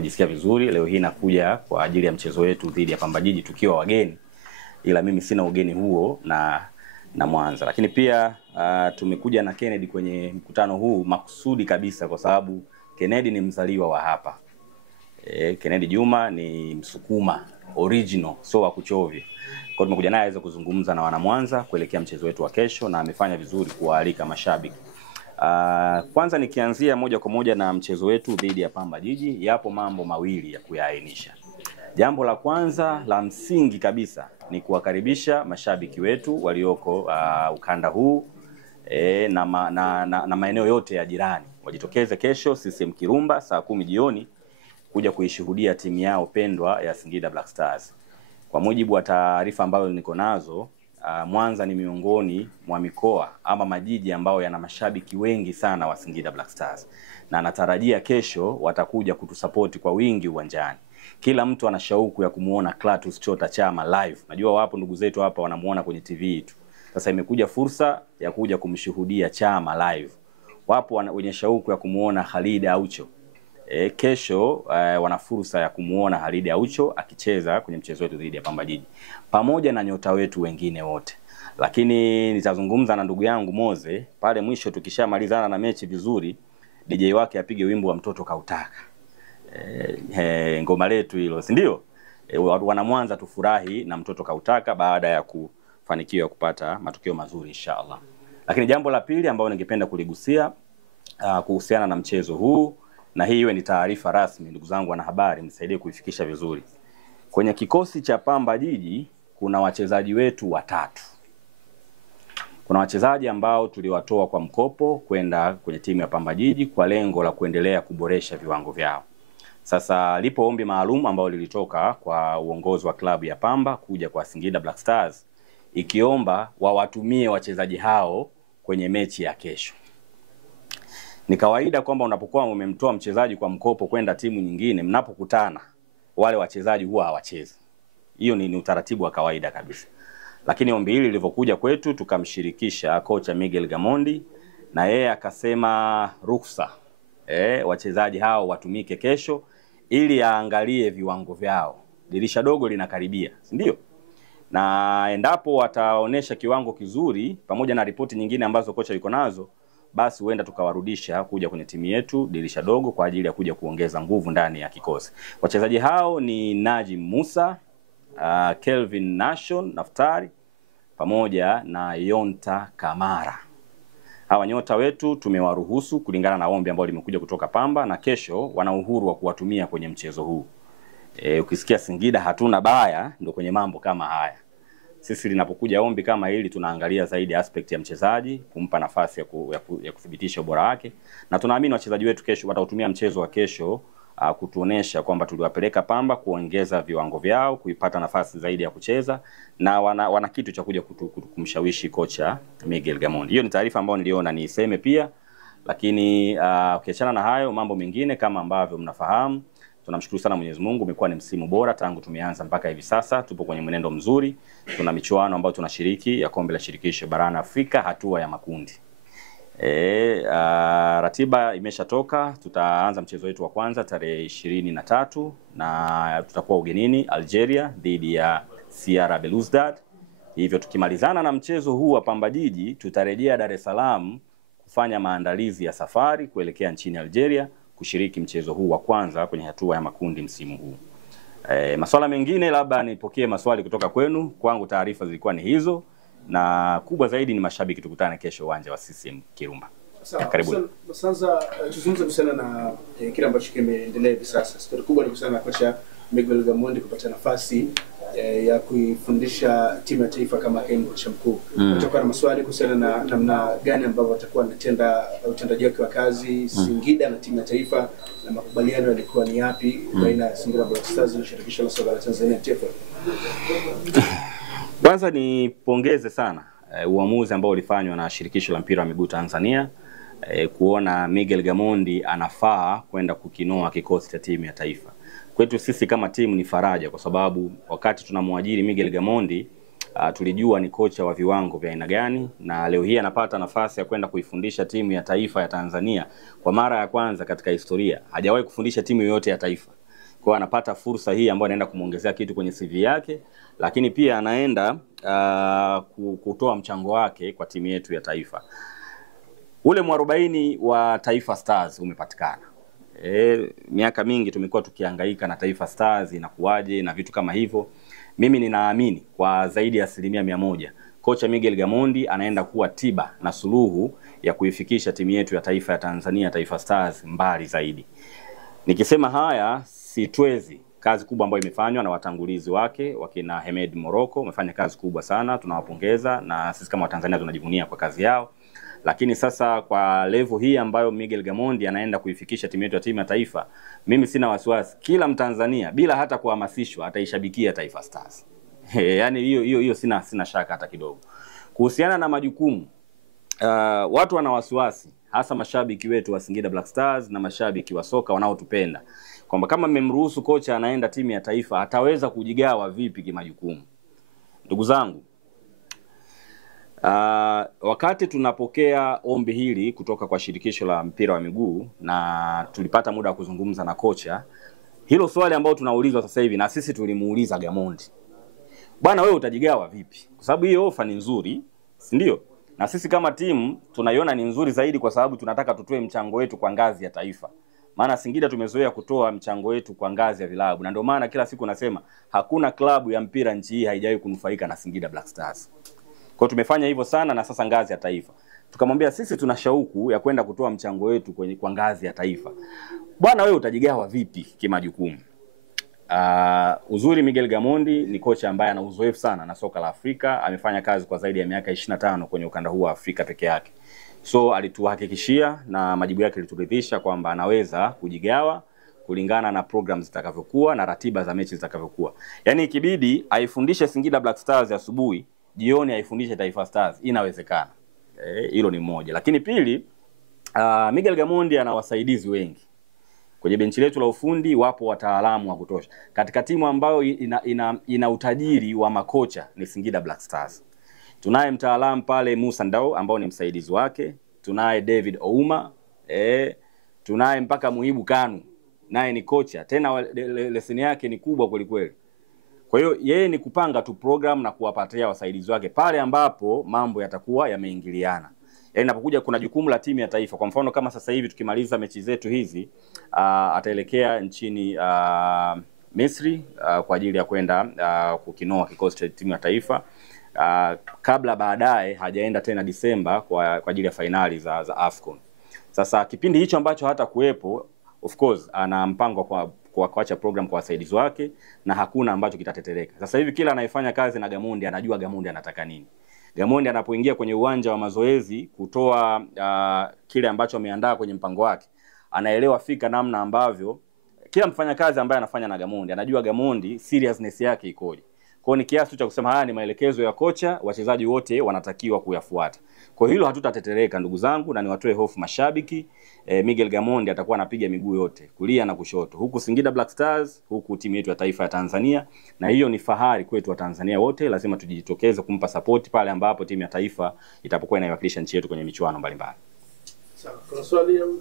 nimejisikia vizuri. Leo hii nakuja kwa ajili ya mchezo wetu dhidi ya Pamba Jiji tukiwa wageni, ila mimi sina ugeni huo na Mwanza. Lakini pia tumekuja na Kennedy kwenye mkutano huu makusudi kabisa kwa sababu Kennedy ni mzaliwa wa hapa. Kennedy Juma ni Msukuma original, so wa kuchovya. Kwa tumekuja naye aweze kuzungumza na wana Mwanza kuelekea mchezo wetu wa kesho, na amefanya vizuri kuwaalika mashabiki. Kwanza nikianzia moja kwa moja na mchezo wetu dhidi ya Pamba Jiji, yapo mambo mawili ya kuyaainisha. Jambo la kwanza la msingi kabisa ni kuwakaribisha mashabiki wetu walioko ukanda huu na maeneo yote ya jirani. Wajitokeze kesho CCM Kirumba saa 10 jioni kuja kuishuhudia timu yao pendwa ya Singida Black Stars. Kwa mujibu wa taarifa ambazo niko nazo, Mwanza ni miongoni mwa mikoa ama majiji ambao yana mashabiki wengi sana wa Singida Black Stars. Na natarajia kesho watakuja kutusapoti kwa wingi uwanjani. Kila mtu ana shauku ya kumuona Clatous Chota Chama live. Najua wapo ndugu zetu hapa wanamuona kwenye TV tu. Sasa imekuja fursa ya kuja kumshuhudia Chama live. Wapo wenye shauku ya kumuona Khalid Aucho. Kesho wana fursa ya kumuona Khalid Aucho akicheza kwenye mchezo wetu dhidi ya Pamba Jiji pamoja na nyota wetu wengine wote. Lakini nitazungumza na ndugu yangu Moze pale mwisho tukishamalizana na mechi vizuri, DJ wake apige wimbo wa mtoto kautaka. Ngoma letu hilo, si ndio? Wana Mwanza tufurahi na mtoto kautaka baada ya kufanikiwa kupata matokeo mazuri inshallah. Lakini jambo la pili ambalo ningependa kuligusia kuhusiana na mchezo huu, na hii iwe ni taarifa rasmi, ndugu zangu wanahabari, mnisaidie kuifikisha vizuri. Kwenye kikosi cha Pamba Jiji kuna wachezaji wetu watatu. Kuna wachezaji ambao tuliwatoa kwa mkopo kwenda kwenye timu ya Pamba Jiji kwa lengo la kuendelea kuboresha viwango vyao. Sasa lipo ombi maalum ambao lilitoka kwa uongozi wa klabu ya Pamba kuja kwa Singida Black Stars ikiomba wawatumie wachezaji hao kwenye mechi ya kesho. Ni kawaida kwamba unapokuwa umemtoa mchezaji kwa mkopo kwenda timu nyingine, mnapokutana wale wachezaji huwa hawachezi. Hiyo ni utaratibu wa kawaida kabisa. Lakini ombi hili lilivyokuja kwetu tukamshirikisha kocha Miguel Gamondi na yeye akasema ruksa wachezaji hao watumike kesho ili aangalie viwango vyao. Dirisha dogo linakaribia, ndio? Na endapo wataonesha kiwango kizuri pamoja na ripoti nyingine ambazo kocha yuko nazo, basi huenda tukawarudisha kuja kwenye timu yetu dirisha dogo kwa ajili ya kuja kuongeza nguvu ndani ya kikosi. Wachezaji hao ni Najim Musa, Kelvin Nation Naftari pamoja na Yonta Kamara. Hawa nyota wetu tumewaruhusu kulingana na ombi ambalo limekuja kutoka Pamba, na kesho wana uhuru wa kuwatumia kwenye mchezo huu. Ukisikia Singida hatuna baya, ndio kwenye mambo kama haya. Sisi linapokuja ombi kama hili tunaangalia zaidi aspect ya mchezaji, kumpa nafasi ya kuthibitisha ubora wake, na tunaamini wachezaji wetu kesho watautumia mchezo wa kesho kutuonesha kwamba tuliwapeleka Pamba kuongeza viwango vyao, kuipata nafasi zaidi ya kucheza, na wana kitu cha kuja kumshawishi kocha Miguel Gamondi. Hiyo ni taarifa ambayo niliona niiseme pia. Lakini ukiachana na hayo, mambo mengine kama ambavyo mnafahamu, tunamshukuru sana Mwenyezi Mungu, umekuwa ni msimu bora tangu tumeanza mpaka hivi sasa. Tupo kwenye mwenendo mzuri. Tuna michuano ambayo tunashiriki ya kombe la shirikisho barani Afrika hatua ya makundi. Ratiba imeshatoka. Tutaanza mchezo wetu wa kwanza tarehe 23 na tutakuwa ugenini Algeria dhidi ya CR Belouizdad. Hivyo tukimalizana na mchezo huu wa Pamba Jiji, tutarejea Dar es Salaam kufanya maandalizi ya safari kuelekea nchini Algeria kushiriki mchezo huu wa kwanza kwenye hatua ya makundi msimu huu. Masuala mengine labda nipokee maswali kutoka kwenu. Kwangu taarifa zilikuwa ni hizo, na kubwa zaidi ni mashabiki tukutane kesho uwanja wa CCM Kirumba. Karibu. Sasa tuzungumze kuhusiana na kile ambacho kimeendelea hivi sasa. Stori kubwa ni kuhusiana na kocha Miguel Gamondi kupata nafasi ya kuifundisha timu ya taifa kama kocha mkuu. Kutakuwa na maswali kuhusiana na namna gani ambavyo watakuwa wanatenda utendaji wake wa kazi Singida na timu ya taifa, na makubaliano yalikuwa ni yapi baina ya Singida Black Stars na shirikisho la soka la Tanzania TFF. Kwanza nipongeze sana uamuzi ambao ulifanywa na shirikisho la mpira wa miguu Tanzania kuona Miguel Gamondi anafaa kwenda kukinoa kikosi cha timu ya taifa. Kwetu sisi kama timu ni faraja, kwa sababu wakati tunamwajiri Miguel Gamondi tulijua ni kocha wa viwango vya aina gani, na leo hii anapata nafasi ya kwenda kuifundisha timu ya taifa ya Tanzania kwa mara ya kwanza katika historia. Hajawahi kufundisha timu yoyote ya taifa. Kwa anapata fursa hii ambayo anaenda kumuongezea kitu kwenye CV yake, lakini pia anaenda kutoa mchango wake kwa timu yetu ya taifa. Ule mwarobaini wa Taifa Stars umepatikana. Miaka mingi tumekuwa tukihangaika na Taifa Stars inakuaje na vitu kama hivyo. Mimi ninaamini kwa zaidi ya 100% kocha Miguel Gamondi anaenda kuwa tiba na suluhu ya kuifikisha timu yetu ya taifa ya Tanzania, Taifa Stars, mbali zaidi. Nikisema haya sitwezi kazi kubwa ambayo imefanywa na watangulizi wake wakina Hemed Morocco. Wamefanya kazi kubwa sana, tunawapongeza na sisi kama Watanzania tunajivunia kwa kazi yao. Lakini sasa kwa level hii ambayo Miguel Gamondi anaenda kuifikisha timu yetu ya timu ya taifa, mimi sina wasiwasi, kila Mtanzania bila hata kuhamasishwa ataishabikia Taifa Stars. Yaani hiyo sina shaka hata kidogo. Kuhusiana na majukumu, watu wana wasiwasi, hasa mashabiki wetu wa Singida Black Stars na mashabiki wa soka wanaotupenda, kwamba kama mmemruhusu kocha anaenda timu ya taifa ataweza kujigawa vipi kimajukumu. Ndugu zangu, wakati tunapokea ombi hili kutoka kwa shirikisho la mpira wa miguu na tulipata muda wa kuzungumza na kocha, hilo swali ambalo tunaulizwa sasa hivi na sisi tulimuuliza Gamondi. Bwana wewe utajigawa vipi? Kwa sababu hiyo ofa ni nzuri, si ndio? Na sisi kama timu tunaiona ni nzuri zaidi kwa sababu tunataka tutoe mchango wetu kwa ngazi ya taifa. Maana Singida tumezoea kutoa mchango wetu kwa ngazi ya vilabu. Na ndio maana kila siku nasema hakuna klabu ya mpira nchi hii haijawahi kunufaika na Singida Black Stars. Kwa tumefanya hivyo sana na sasa ngazi ya taifa. Tukamwambia sisi tuna shauku ya kwenda kutoa mchango wetu kwa ngazi ya taifa. Bwana wewe utajigawa vipi kimajukumu? Uzuri Miguel Gamondi ni kocha ambaye ana uzoefu sana na soka la Afrika. Amefanya kazi kwa zaidi ya miaka 25 kwenye ukanda huu wa Afrika peke yake. So alituhakikishia na majibu yake yalituridhisha kwamba anaweza kujigawa kulingana na programs zitakavyokuwa na ratiba za mechi zitakavyokuwa. Yaani ikibidi aifundishe Singida Black Stars asubuhi, jioni aifundishe Taifa Stars, inawezekana. Hilo ni moja. Lakini pili, Miguel Gamondi ana wasaidizi wengi. Kwenye benchi letu la ufundi wapo wataalamu wa kutosha. Katika timu ambayo ina utajiri wa makocha ni Singida Black Stars. Tunaye mtaalamu pale Musa Ndao ambao ni msaidizi wake, tunaye David Ouma, tunaye mpaka Muhibu Kanu, naye ni kocha. Tena leseni yake ni kubwa kweli kweli. Kwa hiyo yeye ni kupanga tu program na kuwapatia wasaidizi wake pale ambapo mambo yatakuwa yameingiliana. Yaani inapokuja kuna jukumu la timu ya taifa. Kwa mfano kama sasa hivi tukimaliza mechi zetu hizi, ataelekea nchini Misri kwa ajili ya kwenda kukinoa kikosi cha timu ya taifa. Kabla baadaye hajaenda tena Disemba kwa ajili ya finali za AFCON. Sasa kipindi hicho ambacho hata kuwepo, of course ana mpango kwa kuacha program kwa wasaidizi wake na hakuna ambacho kitatetereka. Sasa hivi kila anayefanya kazi na Gamondi anajua Gamondi anataka nini. Gamondi anapoingia kwenye uwanja wa mazoezi kutoa kile ambacho ameandaa kwenye mpango wake, anaelewa fika namna ambavyo kila mfanyakazi ambaye anafanya na Gamondi anajua Gamondi seriousness yake ikoje. Kwa ni kiasi cha kusema haya ni maelekezo ya kocha, wachezaji wote wanatakiwa kuyafuata. Kwa hilo hatutatetereka ndugu zangu, na niwatoe hofu mashabiki. Miguel Gamondi atakuwa anapiga miguu yote, kulia na kushoto. Huku Singida Black Stars, huku timu yetu ya taifa ya Tanzania, na hiyo ni fahari kwetu wa Tanzania wote. Lazima tujitokeze kumpa support pale ambapo timu ya taifa itapokuwa inaiwakilisha nchi yetu kwenye michuano mbalimbali. Sawa, kuna swali au